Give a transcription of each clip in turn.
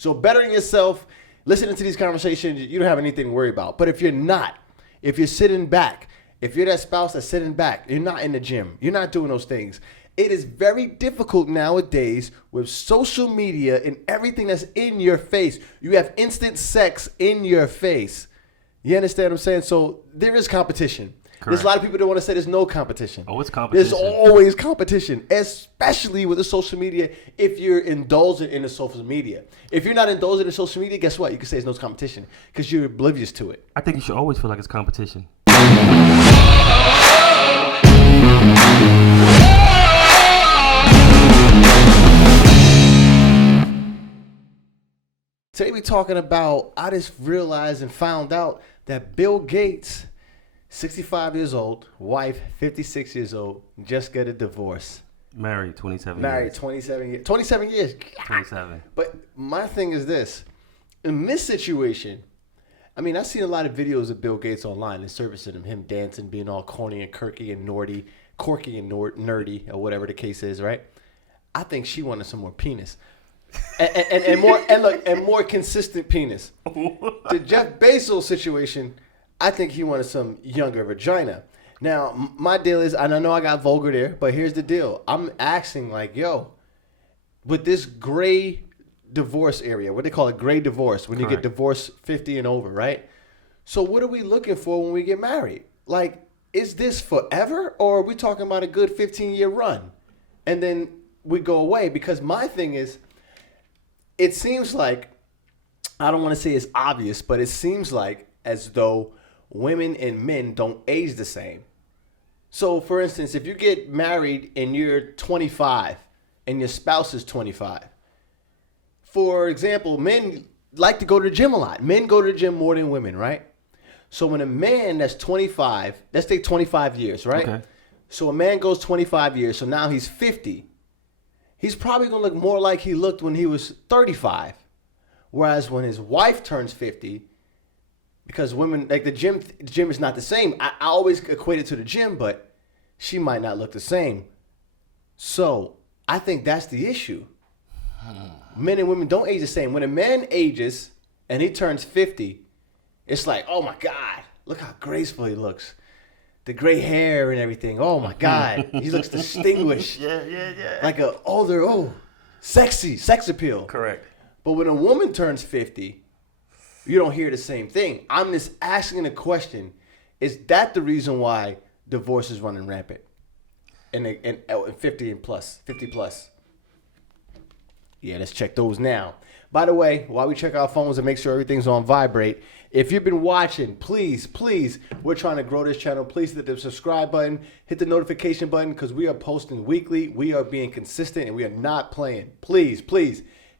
So bettering yourself, listening to these conversations, you don't have anything to worry about. But if you're not, if you're sitting back, if you're that spouse that's sitting back, you're not in the gym, you're not doing those things. It is very difficult nowadays with social media and everything that's in your face. You have instant sex in your face. You understand what I'm saying? So there is competition. Correct. There's a lot of people that want to say there's no competition. Oh, it's competition. There's always competition, especially with the social media if you're indulgent in the social media. If you're not indulgent in social media, guess what? You can say there's no competition because you're oblivious to it. I think you should always feel like it's competition. Today we're talking about, I just realized and found out that Bill Gates, 65 years old, wife 56 years old, just got a divorce. Married 27 years. Married 27 years. 27 years. 27. But my thing is this. In this situation, I mean, I've seen a lot of videos of Bill Gates online and servicing him dancing, being all corny and quirky and nerdy, nerdy, or whatever the case is, right? I think she wanted some more penis. and more consistent penis. The Jeff Bezos situation, I think he wanted some younger vagina. Now, my deal is, and I know I got vulgar there, but here's the deal. I'm asking like, yo, with this gray divorce area, what they call a gray divorce, when Correct. You get divorced 50 and over, right? So what are we looking for when we get married? Like, is this forever, or are we talking about a good 15-year run? And then we go away, because my thing is, it seems like, I don't want to say it's obvious, but it seems like as though women and men don't age the same. So, for instance, if you get married and you're 25 and your spouse is 25, for example, men like to go to the gym a lot. Men go to the gym more than women, right? So when a man that's 25, let's take 25 years, right? Okay. So a man goes 25 years, so now he's 50. He's probably going to look more like he looked when he was 35. Whereas when his wife turns 50, because women, like the gym is not the same. I always equate it to the gym, but she might not look the same. So I think that's the issue. Men and women don't age the same. When a man ages and he turns 50, it's like, oh my God, look how graceful he looks. The gray hair and everything. Oh my God, he looks distinguished. Yeah. Like a older, sexy, sex appeal. Correct. But when a woman turns 50, you don't hear the same thing. I'm just asking the question, is that the reason why divorce is running rampant? And 50 and plus, 50 plus. Yeah, let's check those now. By the way, while we check our phones and make sure everything's on vibrate, if you've been watching, please, we're trying to grow this channel. Please hit the subscribe button, hit the notification button, because we are posting weekly. We are being consistent, and we are not playing. Please,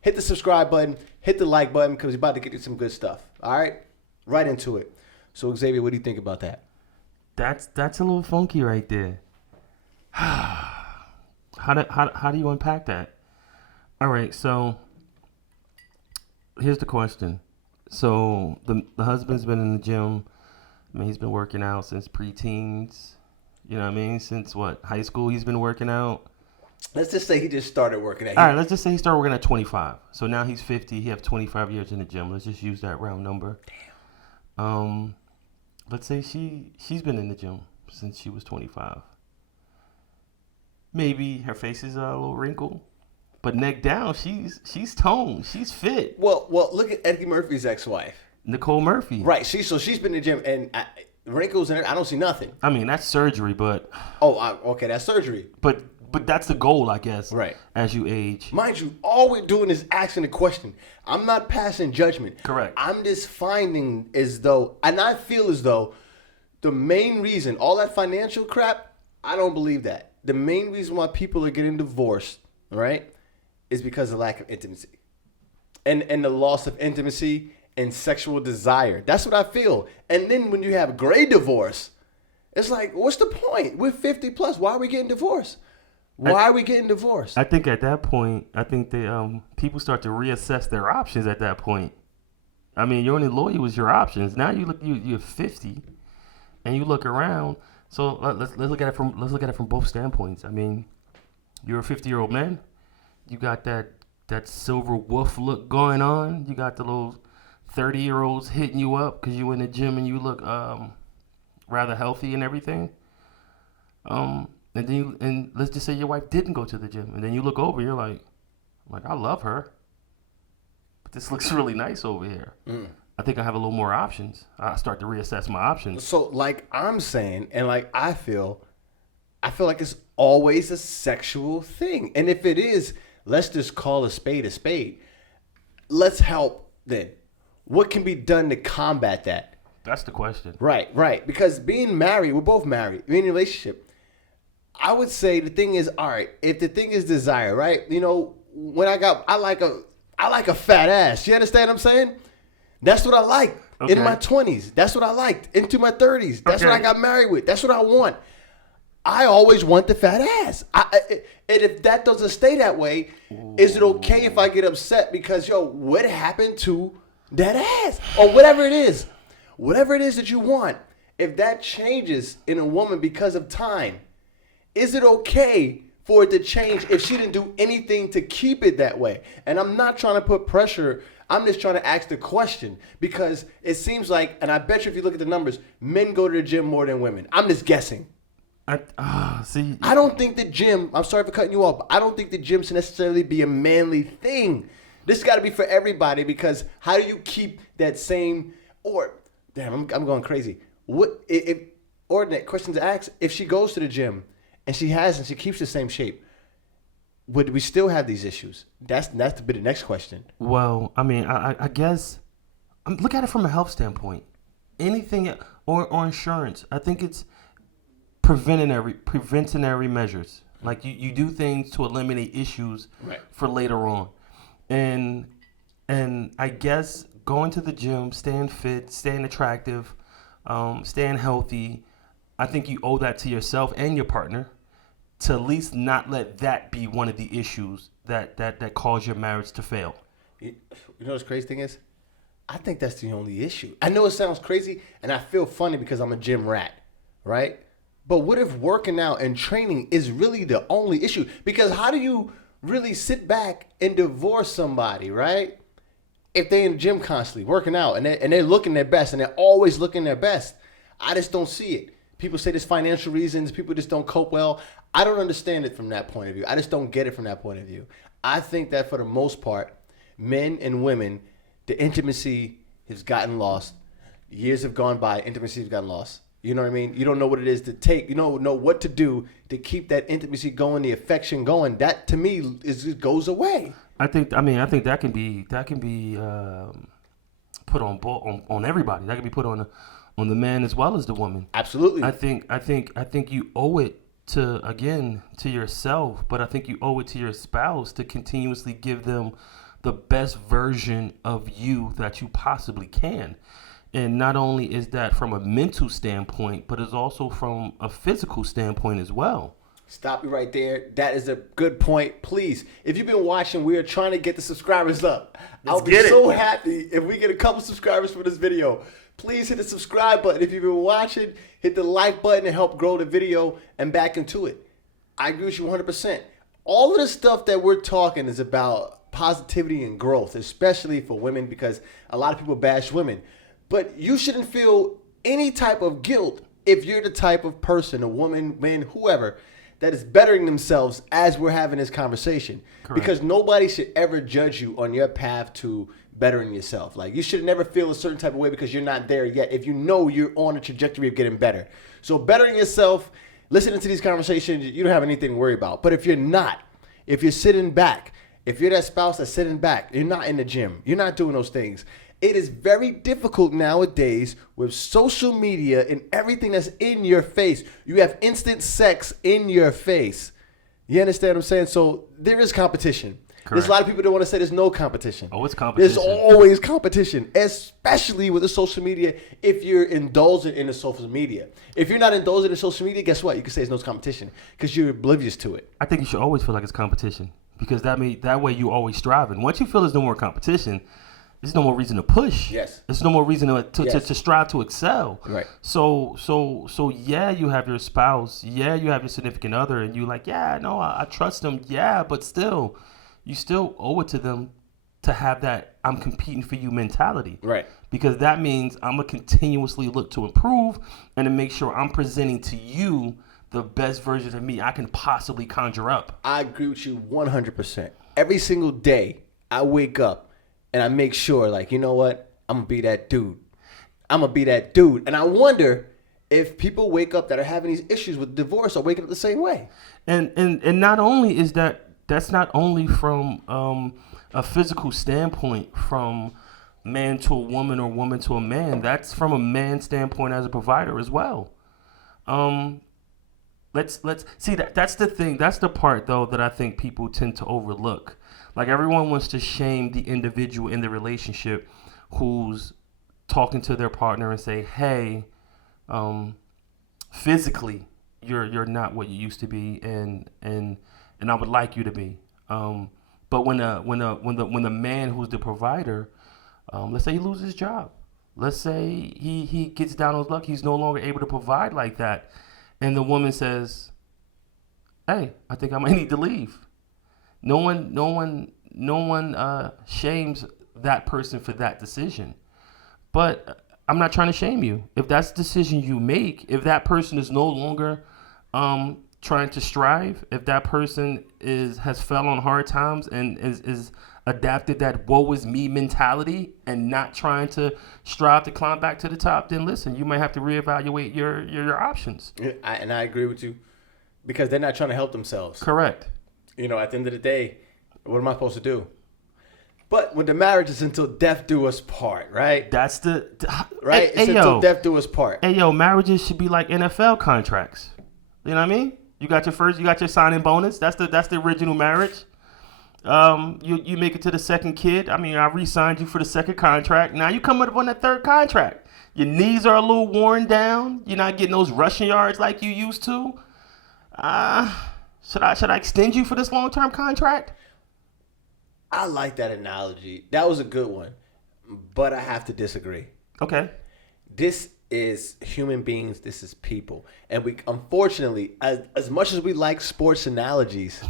hit the subscribe button, hit the like button, because we're about to get you some good stuff. All right? Right into it. So, Xavier, what do you think about that? That's a little funky right there. How do you unpack that? All right, so here's the question. So the husband's been in the gym. I mean, he's been working out since preteens. You know what I mean? Since what? High school he's been working out. Let's just say he just started working out. All right, let's just say he started working at 25. So now he's 50. He have 25 years in the gym. Let's just use that round number. Damn. Let's say she's been in the gym since she was 25. Maybe her face is a little wrinkled. But neck down, she's toned. She's fit. Well, look at Eddie Murphy's ex-wife. Nicole Murphy. Right. She's been in the gym, and wrinkles in her, I don't see nothing. I mean, that's surgery, but... okay, that's surgery. But that's the goal, I guess. Right. As you age. Mind you, all we're doing is asking a question. I'm not passing judgment. Correct. I'm just finding as though, and I feel as though the main reason, all that financial crap, I don't believe that. The main reason why people are getting divorced, right, is because of lack of intimacy. And the loss of intimacy and sexual desire. That's what I feel. And then when you have gray divorce, it's like, what's the point? We're 50 plus. Why are we getting divorced? Why are we getting divorced? I think at that point, people start to reassess their options at that point. I mean, your only lawyer was your options. Now you're 50, and you look around. So let's look at it from both standpoints. I mean, you're a 50-year-old man. You got that that silver wolf look going on. You got the little 30-year-olds hitting you up because you in the gym and you look rather healthy and everything. And then and let's just say your wife didn't go to the gym, and then you look over, you're like I love her, but this looks really nice over here. I think I have a little more options. I start to reassess my options. So like I'm saying, and like I feel like it's always a sexual thing, and if it is, let's just call a spade a spade. Let's help then. What can be done to combat that? That's the question. Right. Because being married, we're both married, being in a relationship, I would say the thing is, all right, if the thing is desire, right? You know, when I like a fat ass. You understand what I'm saying? That's what I like in my 20s. That's what I liked into my 30s. That's what I got married with. That's what I want. I always want the fat ass. And if that doesn't stay that way, is it okay if I get upset because, what happened to that ass? Or whatever it is. Whatever it is that you want. If that changes in a woman because of time, is it okay for it to change if she didn't do anything to keep it that way? And I'm not trying to put pressure. I'm just trying to ask the question because it seems like, and I bet you if you look at the numbers, men go to the gym more than women. I'm just guessing. See, I don't think the gym, I'm sorry for cutting you off, but I don't think the gym should necessarily be a manly thing. This got to be for everybody because how do you keep that same, I'm going crazy. What if, or that question to ask, if she goes to the gym and she keeps the same shape, would we still have these issues? That's the next question. Well, I mean, I guess, look at it from a health standpoint. Anything, or insurance, I think it's preventative measures. Like you do things to eliminate issues for later on. And I guess going to the gym, staying fit, staying attractive, staying healthy, I think you owe that to yourself and your partner to at least not let that be one of the issues that cause your marriage to fail. You know what the crazy thing is? I think that's the only issue. I know it sounds crazy, and I feel funny because I'm a gym rat, right? But what if working out and training is really the only issue? Because how do you really sit back and divorce somebody, right? If they in the gym constantly working out and they're looking their best and they're always looking their best. I just don't see it. People say there's financial reasons. People just don't cope well. I don't understand it from that point of view. I just don't get it from that point of view. I think that for the most part, men and women, the intimacy has gotten lost. Years have gone by. Intimacy has gotten lost. You know what I mean? You don't know what it is to take. You don't know what to do to keep that intimacy going, the affection going. That to me it goes away. I think that can be put on everybody. That can be put on the man as well as the woman. Absolutely. I think you owe it to yourself, but I think you owe it to your spouse to continuously give them the best version of you that you possibly can. And not only is that from a mental standpoint, but it's also from a physical standpoint as well. Stop you right there. That is a good point. Please, if you've been watching, we are trying to get the subscribers up. I'll be so happy if we get a couple subscribers for this video. Please hit the subscribe button. If you've been watching, hit the like button and help grow the video and back into it. I agree with you 100%. All of the stuff that we're talking is about positivity and growth, especially for women because a lot of people bash women. But you shouldn't feel any type of guilt if you're the type of person, a woman, man, whoever, that is bettering themselves as we're having this conversation. Correct. Because nobody should ever judge you on your path to bettering yourself. Like, you should never feel a certain type of way because you're not there yet if you know you're on a trajectory of getting better. So bettering yourself, listening to these conversations, you don't have anything to worry about. But if you're not, if you're sitting back, if you're that spouse that's sitting back, you're not in the gym, you're not doing those things, it is very difficult nowadays with social media and everything that's in your face. You have instant sex in your face. You understand what I'm saying? So there is competition. Correct. There's a lot of people that want to say there's no competition. Oh, it's competition. There's always competition, especially with the social media if you're indulgent in the social media. If you're not indulgent in social media, guess what? You can say there's no competition because you're oblivious to it. I think you should always feel like it's competition because that way you always striving. Once you feel there's no more competition, there's no more reason to push. Yes. There's no more reason to strive to excel. Right. So yeah, you have your spouse. Yeah, you have your significant other, and you like, yeah, no, I trust them. Yeah, but still, you still owe it to them to have that I'm competing for you mentality. Right. Because that means I'm going to continuously look to improve and to make sure I'm presenting to you the best version of me I can possibly conjure up. I agree with you 100%. Every single day I wake up and I make sure, like, you know what? I'm going to be that dude. I'm going to be that dude. And I wonder if people wake up that are having these issues with divorce are waking up the same way. And not only is that's not only from a physical standpoint, from man to a woman or woman to a man. That's from a man standpoint as a provider as well. Let's see that's the thing. That's the part though that I think people tend to overlook. Like everyone wants to shame the individual in the relationship who's talking to their partner and say, "Hey, physically, you're not what you used to be, and I would like you to be." But when the man who's the provider, let's say he loses his job, let's say he gets down on his luck, he's no longer able to provide like that, and the woman says, "Hey, I think I might need to leave." No one shames that person for that decision. But I'm not trying to shame you. If that's the decision you make, if that person is no longer trying to strive, if that person has fell on hard times and is adapted that woe is me mentality and not trying to strive to climb back to the top, then listen, you might have to reevaluate your options. And I agree with you because they're not trying to help themselves. Correct. You know, at the end of the day, what am I supposed to do? But when the marriage is until death do us part, right? That's the right. It's until death do us part. Hey yo, marriages should be like NFL contracts. You know what I mean? You got your signing bonus. That's the original marriage. You make it to the second kid. I mean, I re-signed you for the second contract. Now you come up on that third contract. Your knees are a little worn down. You're not getting those rushing yards like you used to. Should I extend you for this long-term contract? I like that analogy. That was a good one. But I have to disagree. Okay. This is human beings. This is people. And we, unfortunately, as much as we like sports analogies,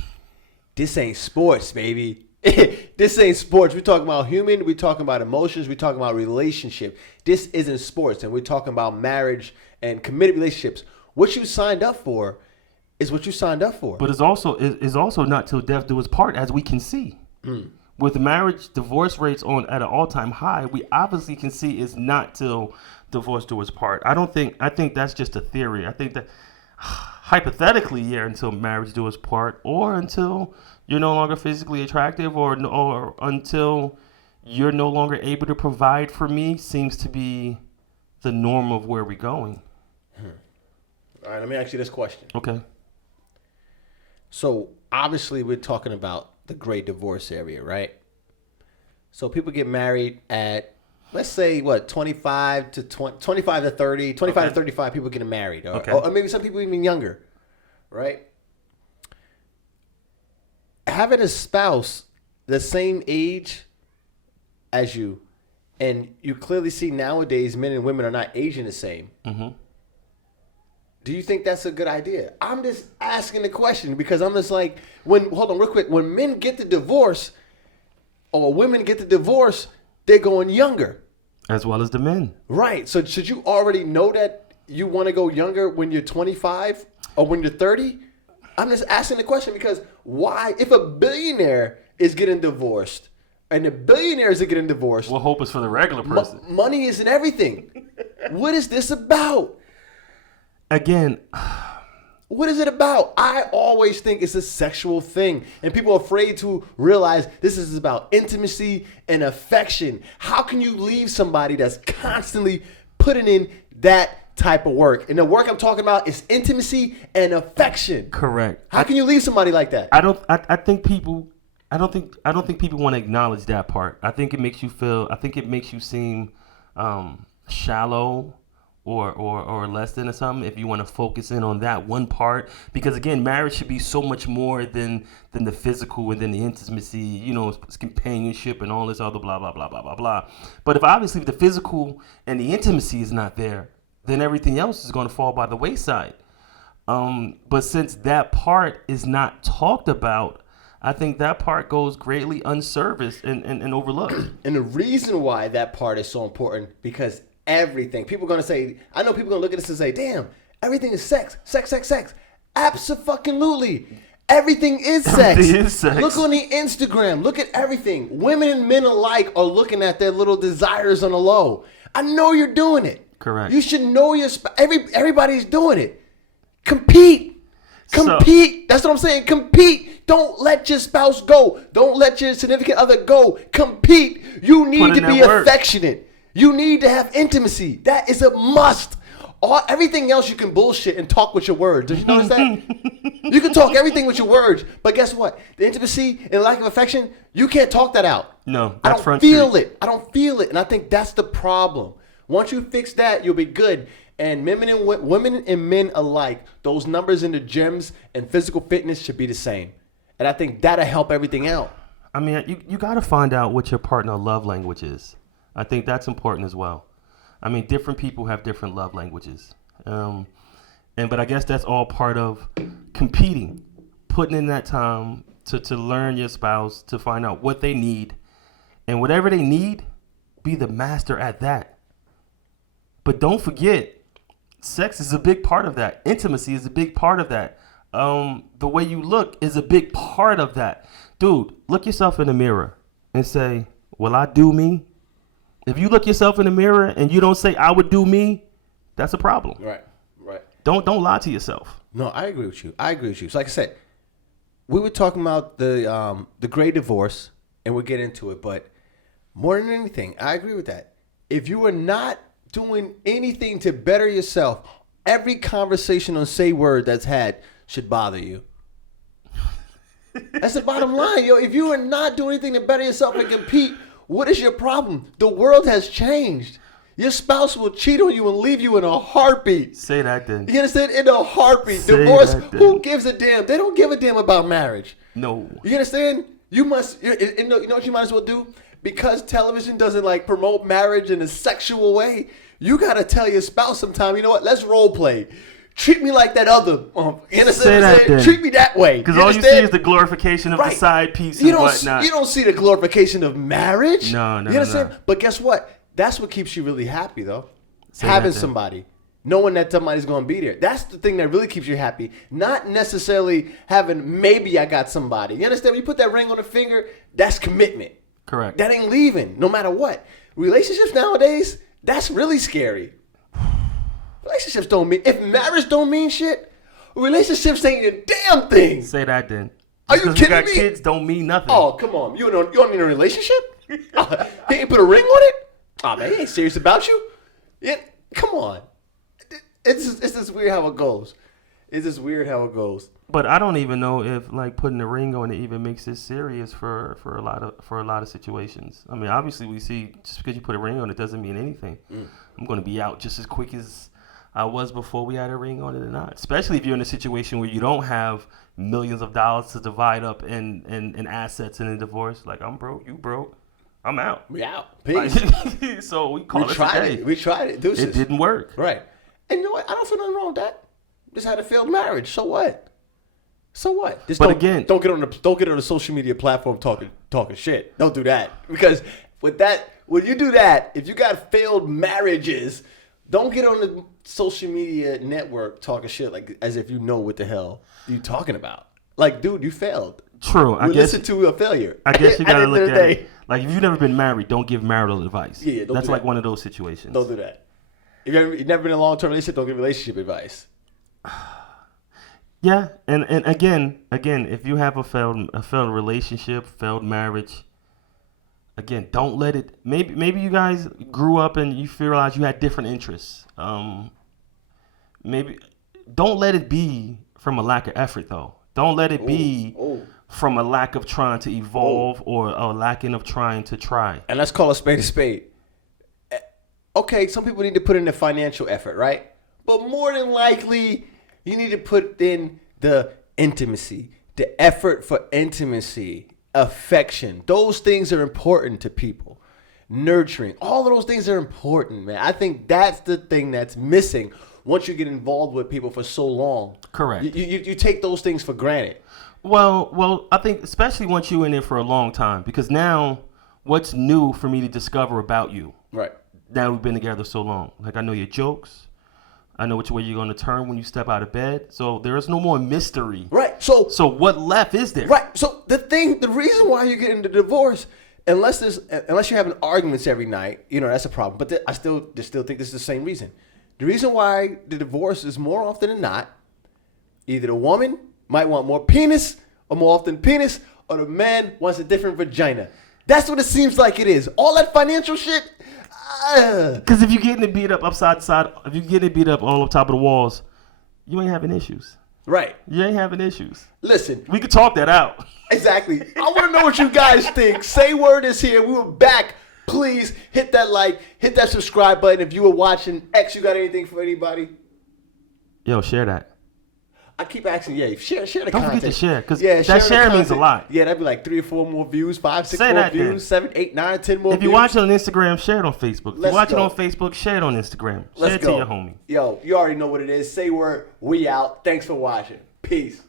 this ain't sports, baby. This ain't sports. We're talking about human. We're talking about emotions. We're talking about relationship. This isn't sports. And we're talking about marriage and committed relationships. What you signed up for is what you signed up for. But it's also not till death do us part, as we can see. With marriage divorce rates at an all-time high, we obviously can see it's not till divorce do us part. I think that's just a theory. I think that hypothetically, yeah, until marriage do us part, or until you're no longer physically attractive, or until you're no longer able to provide for me, seems to be the norm of where we're going. All right, let me ask you this question. Okay. So obviously we're talking about the great divorce area, right? So people get married at, let's say, 25 to 30, 25 to 35 people getting married. Or maybe some people even younger, right? Having a spouse the same age as you, and you clearly see nowadays men and women are not aging the same. Mm-hmm. Do you think that's a good idea? I'm just asking the question because I'm just like, hold on real quick. When men get the divorce or women get the divorce, they're going younger. As well as the men. Right. So should you already know that you want to go younger when you're 25 or when you're 30? I'm just asking the question because why? If a billionaire is getting divorced and the billionaires are getting divorced. What hope is for the regular person? Money isn't everything. What is this about? Again, what is it about? I always think it's a sexual thing. And people are afraid to realize this is about intimacy and affection. How can you leave somebody that's constantly putting in that type of work? And the work I'm talking about is intimacy and affection. Correct. How can you leave somebody like that? I don't think people want to acknowledge that part. I think it makes you seem shallow or less than or something if you want to focus in on that one part, because again, marriage should be so much more than the physical and then the intimacy, you know, companionship and all this other blah blah blah blah blah blah. But if obviously the physical and the intimacy is not there, then everything else is going to fall by the wayside. But since that part is not talked about, I think that part goes greatly unserviced and overlooked. And the reason why that part is so important, because everything, people are going to say, I know people are going to look at this and say, damn, everything is sex. Abso-fucking-lutely. Everything is sex. Everything is sex. Look on the Instagram. Look at everything. Women and men alike are looking at their little desires on the low. I know you're doing it. Correct. You should know your spouse. Everybody's doing it. Compete. That's what I'm saying. Compete. Don't let your spouse go. Don't let your significant other go. Compete. You need to be affectionate. You need to have intimacy. That is a must. Everything else you can bullshit and talk with your words. Did you notice that? You can talk everything with your words, but guess what? The intimacy and lack of affection, you can't talk that out. No, I that's don't feel it. I don't feel it, and I think that's the problem. Once you fix that, you'll be good. And women and men alike, those numbers in the gyms and physical fitness should be the same. And I think that'll help everything out. I mean, you got to find out what your partner love language is. I think that's important as well. I mean, different people have different love languages. But I guess that's all part of competing, putting in that time to learn your spouse, to find out what they need. And whatever they need, be the master at that. But don't forget, sex is a big part of that. Intimacy is a big part of that. The way you look is a big part of that. Dude, look yourself in the mirror and say, will I do me? If you look yourself in the mirror and you don't say, I would do me, that's a problem. Right. Don't lie to yourself. No, I agree with you. So like I said, we were talking about the great divorce, and we'll get into it. But more than anything, I agree with that. If you are not doing anything to better yourself, every conversation on Say Word that's had should bother you. That's the bottom line, yo. If you are not doing anything to better yourself and compete, what is your problem? The world has changed. Your spouse will cheat on you and leave you in a heartbeat. Say that then. You understand? In a heartbeat. Say Divorce, that then. who gives a damn? They don't give a damn about marriage. No. You understand? You know what you might as well do? Because television doesn't like promote marriage in a sexual way, you got to tell your spouse sometime, you know what? Let's role play. Treat me like that other. You understand what I'm saying? Treat me that way. Because all you see is the glorification of the side piece and whatnot. You don't see the glorification of marriage. No. You understand? But guess what? That's what keeps you really happy, though. Say having that then. somebody. Knowing that somebody's going to be there. That's the thing that really keeps you happy. Not necessarily having maybe I got somebody. You understand? When you put that ring on the finger, that's commitment. Correct. That ain't leaving, no matter what. Relationships nowadays, that's really scary. Relationships don't mean, if marriage don't mean shit, relationships ain't a damn thing. Say that then. Are you kidding me? Kids don't mean nothing. Oh, come on. You don't need a relationship? He ain't put a ring on it? Oh, man, he ain't serious about you? Yeah, come on. It's just weird how it goes. It's just weird how it goes. But I don't even know if like putting a ring on it even makes it serious for a lot of situations. I mean, obviously we see just because you put a ring on it doesn't mean anything. I'm going to be out just as quick as I was before we had a ring on it or not. Especially if you're in a situation where you don't have millions of dollars to divide up in assets in a divorce. Like, I'm broke, you broke, I'm out. We out. Peace. Like, so we call it tried today. it. We tried it. Deuces. It didn't work. Right. And you know what? I don't feel nothing wrong with that. Just had a failed marriage. So what? So what? Just don't get on the social media platform talking shit. Don't do that. Because when you do that, if you got failed marriages, don't get on the social media network talking shit like as if you know what the hell you talking about. Like, dude, you failed. True. Listen to a failure. I guess you gotta look at it. Like, if you've never been married, don't give marital advice. Yeah, that's like one of those situations. Don't do that. If you've never been in a long-term relationship, don't give relationship advice. Yeah, and again, if you have a failed relationship, failed marriage, again, don't let it. Maybe you guys grew up and you realized you had different interests. Maybe don't let it be from a lack of effort, though. Don't let it be from a lack of trying to evolve or a lacking of trying to try. And let's call a spade a spade. Okay, some people need to put in the financial effort, right? But more than likely, you need to put in the intimacy, the effort for intimacy, affection. Those things are important to people. Nurturing. All of those things are important, man. I think that's the thing that's missing once you get involved with people for so long. Correct. You take those things for granted. Well, I think especially once you're in there for a long time, because now what's new for me to discover about you? Right. Now we've been together so long. Like I know your jokes. I know which way you're going to turn when you step out of bed. So there is no more mystery. Right. So what left is there? Right. So the reason why you're getting the divorce, unless you're having arguments every night, that's a problem. But I still think this is the same reason. The reason why the divorce is more often than not, either the woman might want more penis, or more often penis, or the man wants a different vagina. That's what it seems like it is. All that financial shit. Because if you're getting it beat up upside the side, if you're getting it beat up all on top of the walls, you ain't having issues. Right. You ain't having issues. Listen. We could talk that out. Exactly. I want to know what you guys think. Say word is here. We were back. Please hit that like, hit that subscribe button. If you were watching X, you got anything for anybody? Yo, share that. I keep asking, share the content. Don't forget to share, because that share means a lot. Yeah, that'd be like 3 or 4 more views, 5, 6 Say more that views, then. 7, 8, 9, 10 more views. If you watch it on Instagram, share it on Facebook. If you watch it go. on Facebook, share it on Instagram. Let's Share it go. to your homie. Yo, you already know what it is. Say word, we out. Thanks for watching. Peace.